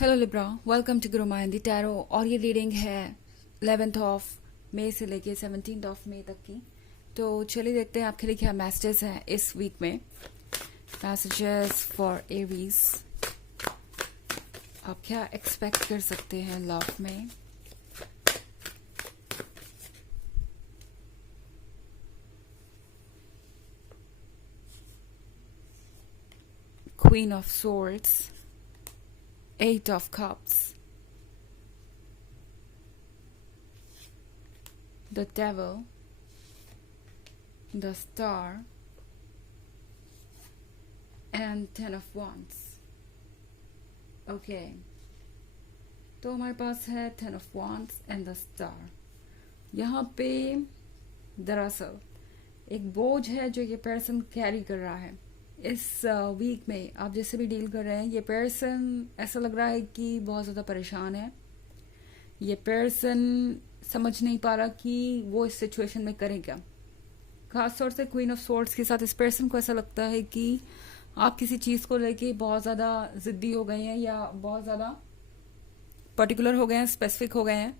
Hello Libra, welcome to Guru माहिंदी tarot. और ये reading है 11th ऑफ मई से लेके 17th ऑफ मई तक की। तो चलिए देखते हैं आपके लिए क्या मैसेजेस हैं इस वीक में। मैसेजेस फॉर एरीज, आप क्या एक्सपेक्ट कर सकते हैं लव में। Queen of swords, 8 of cups, the devil, the star, and 10 of wands. Okay, तो हमारे पास है 10 of wands and the star। यहाँ पे दरअसल एक बोझ है जो ये पर्सन कैरी कर रहा है इस वीक में। आप जैसे भी डील कर रहे हैं, ये पर्सन ऐसा लग रहा है कि बहुत ज़्यादा परेशान है। ये पर्सन समझ नहीं पा रहा कि वो इस सिचुएशन में करे क्या। खासतौर से क्वीन ऑफ सोर्ड्स के साथ इस पर्सन को ऐसा लगता है कि आप किसी चीज़ को लेके बहुत ज़्यादा ज़िद्दी हो गए हैं या बहुत ज़्यादा पर्टिकुलर हो गए हैं, स्पेसिफिक हो गए हैं।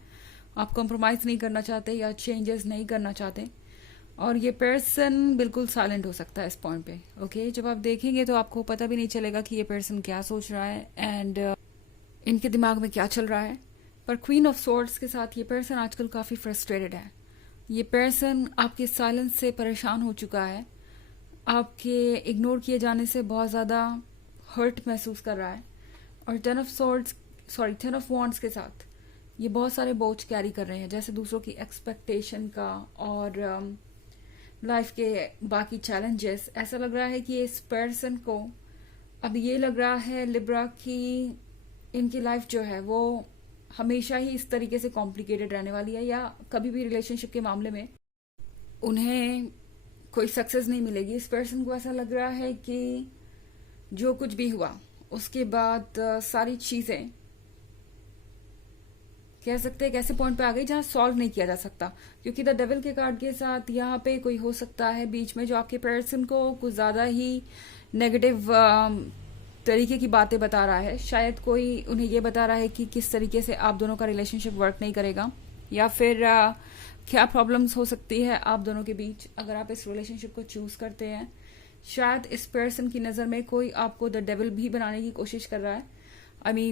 आप कॉम्प्रोमाइज़ नहीं करना चाहते या चेंजेस नहीं करना चाहते। और ये पर्सन बिल्कुल साइलेंट हो सकता है इस पॉइंट पे। ओके, जब आप देखेंगे तो आपको पता भी नहीं चलेगा कि ये पर्सन क्या सोच रहा है एंड इनके दिमाग में क्या चल रहा है। पर क्वीन ऑफ सोर्ड्स के साथ ये पर्सन आजकल काफ़ी फ्रस्ट्रेटेड है। ये पर्सन आपके साइलेंस से परेशान हो चुका है, आपके इग्नोर किए जाने से बहुत ज़्यादा हर्ट महसूस कर रहा है। और 10 ऑफ वॉन्ड्स के साथ ये बहुत सारे बोझ कैरी कर रहे हैं, जैसे दूसरों की एक्सपेक्टेशन का और लाइफ के बाकी चैलेंजेस। ऐसा लग रहा है कि इस पर्सन को अब ये लग रहा है लिब्रा कि इनकी लाइफ जो है वो हमेशा ही इस तरीके से कॉम्प्लिकेटेड रहने वाली है, या कभी भी रिलेशनशिप के मामले में उन्हें कोई सक्सेस नहीं मिलेगी। इस पर्सन को ऐसा लग रहा है कि जो कुछ भी हुआ उसके बाद सारी चीज़ें कह सकते हैं एक ऐसे पॉइंट पे आ गई जहां सॉल्व नहीं किया जा सकता, क्योंकि द डेविल के कार्ड के साथ यहाँ पे कोई हो सकता है बीच में जो आपके पर्सन को कुछ ज़्यादा ही नेगेटिव तरीके की बातें बता रहा है। शायद कोई उन्हें ये बता रहा है कि किस तरीके से आप दोनों का रिलेशनशिप वर्क नहीं करेगा, या फिर क्या प्रॉब्लम्स हो सकती है आप दोनों के बीच अगर आप इस रिलेशनशिप को चूज करते हैं। शायद इस पर्सन की नज़र में कोई आपको द डेविल भी बनाने की कोशिश कर रहा है।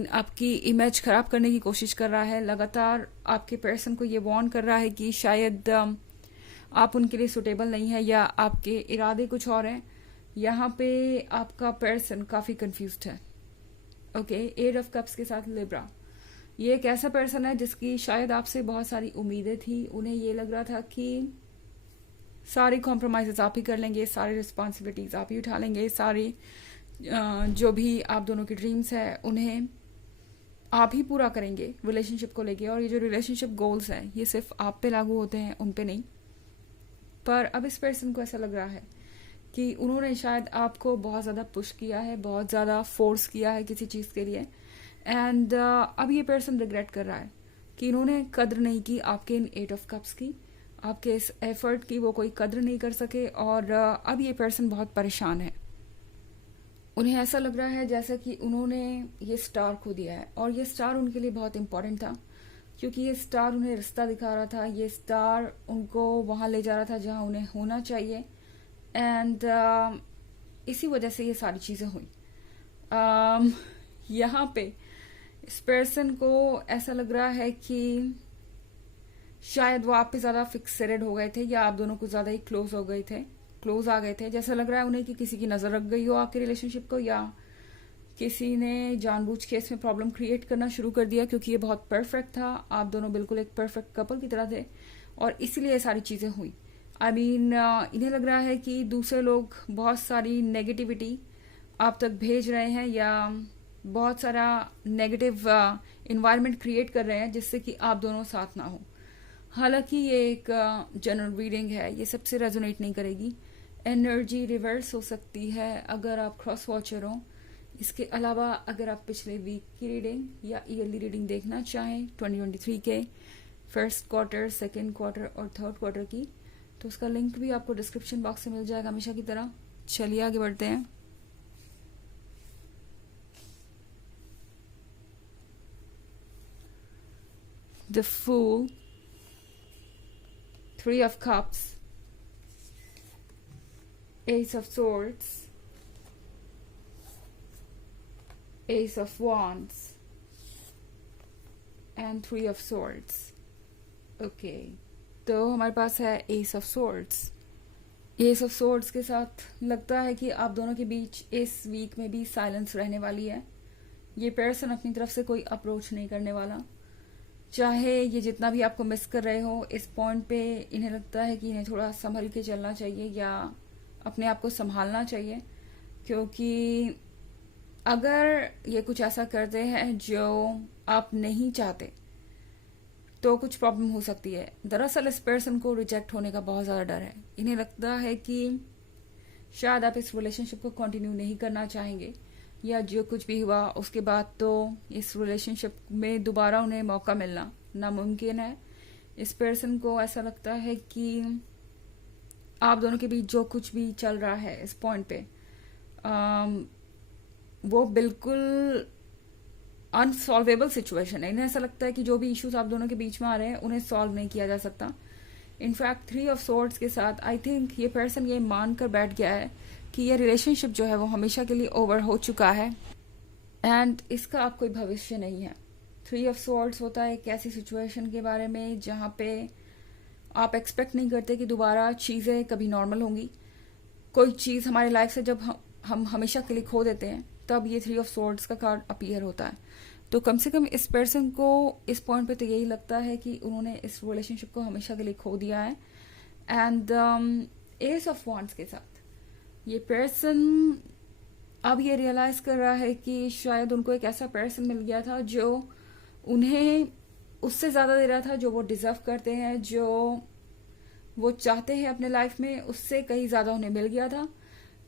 आपकी इमेज खराब करने की कोशिश कर रहा है। लगातार आपके पर्सन को ये वार्न कर रहा है कि शायद आप उनके लिए सुटेबल नहीं है या आपके इरादे कुछ और हैं। यहाँ पे आपका पर्सन काफ़ी कंफ्यूज्ड है। ओके, 8 ऑफ कप्स के साथ लिब्रा, ये एक ऐसा पर्सन है जिसकी शायद आपसे बहुत सारी उम्मीदें थी। उन्हें ये लग रहा था कि सारी कॉम्प्रोमाइज़ आप ही कर लेंगे, सारी रिस्पॉन्सिबिलिटीज़ आप ही उठा लेंगे, सारी जो भी आप दोनों की ड्रीम्स है उन्हें आप ही पूरा करेंगे रिलेशनशिप को लेके। और ये जो रिलेशनशिप गोल्स हैं ये सिर्फ आप पे लागू होते हैं, उन पे नहीं। पर अब इस पर्सन को ऐसा लग रहा है कि उन्होंने शायद आपको बहुत ज़्यादा पुश किया है, बहुत ज़्यादा फोर्स किया है किसी चीज़ के लिए। एंड अब ये पर्सन रिग्रेट कर रहा है कि इन्होंने कद्र नहीं की आपके इन 8 ऑफ कप्स की, आपके इस एफर्ट की वो कोई कद्र नहीं कर सके। और अब ये पर्सन बहुत परेशान है। उन्हें ऐसा लग रहा है जैसा कि उन्होंने ये स्टार खो दिया है, और ये स्टार उनके लिए बहुत इंपॉर्टेंट था, क्योंकि ये स्टार उन्हें रास्ता दिखा रहा था। ये स्टार उनको वहाँ ले जा रहा था जहाँ उन्हें होना चाहिए। एंड इसी वजह से ये सारी चीज़ें हुई। यहाँ पे इस पर्सन को ऐसा लग रहा है कि शायद वो आप पे ज़्यादा फिक्सेटेड हो गए थे, या आप दोनों कुछ ज़्यादा ही क्लोज आ गए थे। जैसा लग रहा है उन्हें कि किसी की नज़र रख गई हो आपके रिलेशनशिप को, या किसी ने जानबूझ के इसमें प्रॉब्लम क्रिएट करना शुरू कर दिया, क्योंकि ये बहुत परफेक्ट था। आप दोनों बिल्कुल एक परफेक्ट कपल की तरह थे, और इसीलिए ये सारी चीज़ें हुई। इन्हें लग रहा है कि दूसरे लोग बहुत सारी नेगेटिविटी आप तक भेज रहे हैं, या बहुत सारा नेगेटिव इन्वायरमेंट क्रिएट कर रहे हैं जिससे कि आप दोनों साथ ना हो। हालांकि ये एक जनरल रीडिंग है, ये सबसे रेजोनेट नहीं करेगी। एनर्जी रिवर्स हो सकती है अगर आप क्रॉस वॉचर हो। इसके अलावा अगर आप पिछले वीक की रीडिंग या ईयरली रीडिंग देखना चाहें 2023 के फर्स्ट क्वार्टर, सेकेंड क्वार्टर और थर्ड क्वार्टर की, तो उसका लिंक भी आपको डिस्क्रिप्शन बॉक्स में मिल जाएगा हमेशा की तरह। चलिए आगे बढ़ते हैं। the Fool, Three of Cups, Ace of Swords, Ace of Wands and Three of Swords. Okay, तो हमारे पास है S of swords. S of swords के साथ लगता है कि आप दोनों के बीच इस वीक में भी साइलेंस रहने वाली है। ये पर्सन अपनी तरफ से कोई अप्रोच नहीं करने वाला, चाहे ये जितना भी आपको मिस कर रहे हो। इस पॉइंट पे इन्हें लगता है कि इन्हें थोड़ा संभल के चलना चाहिए या अपने आप को संभालना चाहिए, क्योंकि अगर ये कुछ ऐसा करते हैं जो आप नहीं चाहते तो कुछ प्रॉब्लम हो सकती है। दरअसल इस पर्सन को रिजेक्ट होने का बहुत ज़्यादा डर है। इन्हें लगता है कि शायद आप इस रिलेशनशिप को कंटिन्यू नहीं करना चाहेंगे, या जो कुछ भी हुआ उसके बाद तो इस रिलेशनशिप में दोबारा उन्हें मौका मिलना नामुमकिन है। इस पर्सन को ऐसा लगता है कि आप दोनों के बीच जो कुछ भी चल रहा है इस पॉइंट पे वो बिल्कुल अनसॉल्वेबल सिचुएशन है। इन्हें ऐसा लगता है कि जो भी इश्यूज आप दोनों के बीच में आ रहे हैं उन्हें सॉल्व नहीं किया जा सकता। इनफैक्ट थ्री ऑफ सोर्ड्स के साथ आई थिंक ये पर्सन ये मान कर बैठ गया है कि ये रिलेशनशिप जो है वो हमेशा के लिए ओवर हो चुका है एंड इसका अब कोई भविष्य नहीं है। थ्री ऑफ सोर्ड्स होता है एक ऐसी सिचुएशन के बारे में जहाँ पे आप एक्सपेक्ट नहीं करते कि दोबारा चीज़ें कभी नॉर्मल होंगी। कोई चीज़ हमारी लाइफ से जब हम हमेशा के लिए खो देते हैं तब ये थ्री ऑफ सोर्ड्स का कार्ड अपीयर होता है। तो कम से कम इस पर्सन को इस पॉइंट पे तो यही लगता है कि उन्होंने इस रिलेशनशिप को हमेशा के लिए खो दिया है। एंड एस ऑफ वॉन्ड्स के साथ ये पर्सन अब ये रियलाइज कर रहा है कि शायद उनको एक ऐसा पर्सन मिल गया था जो उन्हें उससे ज्यादा दे रहा था, जो वो डिजर्व करते हैं, जो वो चाहते हैं अपने लाइफ में, उससे कहीं ज्यादा उन्हें मिल गया था।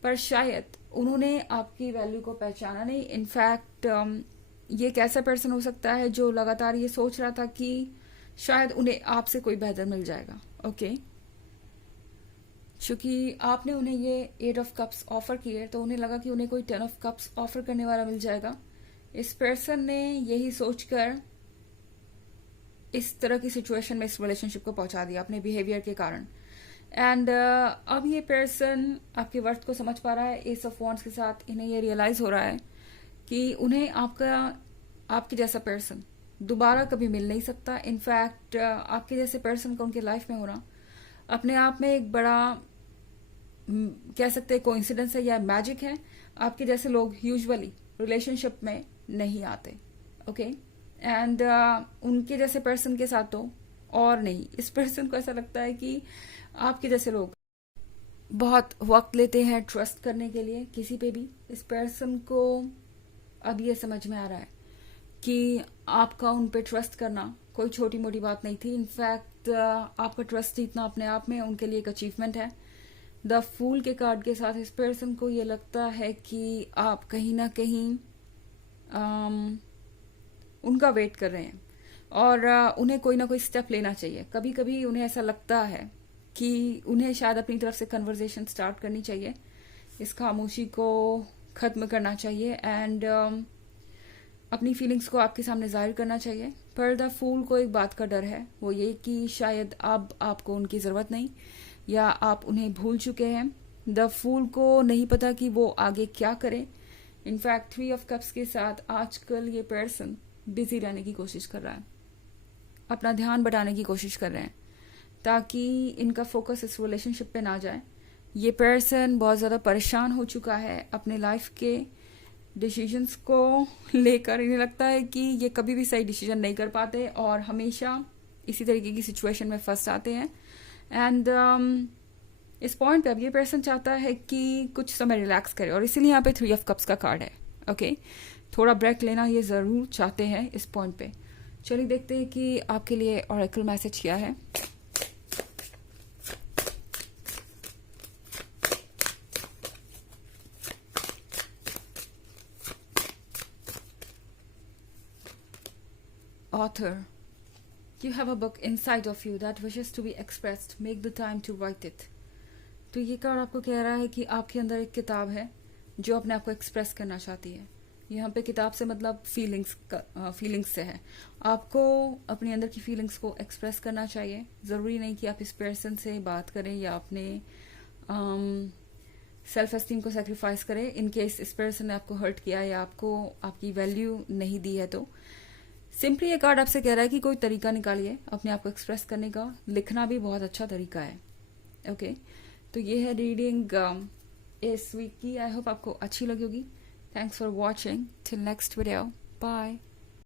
पर शायद उन्होंने आपकी वैल्यू को पहचाना नहीं। इनफैक्ट ये एक ऐसा पर्सन हो सकता है जो लगातार ये सोच रहा था कि शायद उन्हें आपसे कोई बेहतर मिल जाएगा। ओके, चूंकि आपने उन्हें ये 8 ऑफ कप्स ऑफर किए तो उन्हें लगा कि उन्हें कोई 10 ऑफ कप्स ऑफर करने वाला मिल जाएगा। इस पर्सन ने यही सोचकर इस तरह की सिचुएशन में इस रिलेशनशिप को पहुंचा दिया अपने बिहेवियर के कारण। एंड अब ये पर्सन आपके वर्थ को समझ पा रहा है। एस ऑफ वॉन्ड्स के साथ इन्हें ये रियलाइज हो रहा है कि उन्हें आपके जैसा पर्सन दोबारा कभी मिल नहीं सकता। इनफैक्ट आपके जैसे पर्सन का उनके लाइफ में होना अपने आप में एक बड़ा कह सकते हैं कोइंसिडेंस है या मैजिक है। आपके जैसे लोग यूजुअली रिलेशनशिप में नहीं आते। ओके, एंड उनके जैसे पर्सन के साथ तो और नहीं। इस पर्सन को ऐसा लगता है कि आपके जैसे लोग बहुत वक्त लेते हैं ट्रस्ट करने के लिए किसी पे भी। इस पर्सन को अब ये समझ में आ रहा है कि आपका उन पे ट्रस्ट करना कोई छोटी मोटी बात नहीं थी। इनफैक्ट आपका ट्रस्ट जीतना अपने आप में उनके लिए एक अचीवमेंट है। द फूल के कार्ड के साथ इस पर्सन को ये लगता है कि आप कहीं ना कहीं उनका वेट कर रहे हैं और उन्हें कोई ना कोई स्टेप लेना चाहिए। कभी कभी उन्हें ऐसा लगता है कि उन्हें शायद अपनी तरफ से कन्वर्सेशन स्टार्ट करनी चाहिए, इस खामोशी को खत्म करना चाहिए एंड अपनी फीलिंग्स को आपके सामने जाहिर करना चाहिए। पर द फूल को एक बात का डर है, वो ये कि शायद अब आपको उनकी ज़रूरत नहीं या आप उन्हें भूल चुके हैं। द फूल को नहीं पता कि वो आगे क्या करे। इनफैक्ट थ्री ऑफ कप्स के साथ आजकल ये पर्सन बिजी रहने की कोशिश कर रहा है, अपना ध्यान बढ़ाने की कोशिश कर रहे हैं ताकि इनका फोकस इस रिलेशनशिप पे ना जाए। ये पर्सन बहुत ज़्यादा परेशान हो चुका है अपने लाइफ के डिसीजंस को लेकर। इन्हें लगता है कि ये कभी भी सही डिसीजन नहीं कर पाते और हमेशा इसी तरीके की सिचुएशन में फंस जाते हैं। एंड इस पॉइंट पे अब ये पर्सन चाहता है कि कुछ समय रिलैक्स करे और इसीलिए यहाँ पे थ्री ऑफ कप्स का कार्ड है। ओके, थोड़ा ब्रेक लेना ये ज़रूर चाहते हैं इस पॉइंट पे। चलिए देखते हैं कि आपके लिए ऑरेकल मैसेज क्या है। Author, you have a book inside of you that wishes to be expressed. Make the time to write it. तो ये कार्ड आपको कह रहा है कि आपके अंदर एक किताब है जो अपने आप को एक्सप्रेस करना चाहती है। यहाँ पे किताब से मतलब फीलिंग्स से है। आपको अपने अंदर की फीलिंग्स को एक्सप्रेस करना चाहिए। ज़रूरी नहीं कि आप इस पर्सन से बात करें या अपने सेल्फ एस्टीम को सेक्रीफाइस करें इन केस इस पर्सन ने आपको हर्ट किया या आपको आपकी वैल्यू नहीं दी है। तो सिंपली ये कार्ड आपसे कह रहा है कि कोई तरीका निकालिए अपने आप को एक्सप्रेस करने का। लिखना भी बहुत अच्छा तरीका है। ओके, तो ये है रीडिंग इस वीक की। आई होप आपको अच्छी लगी होगी। Thanks for watching. Till next video, bye.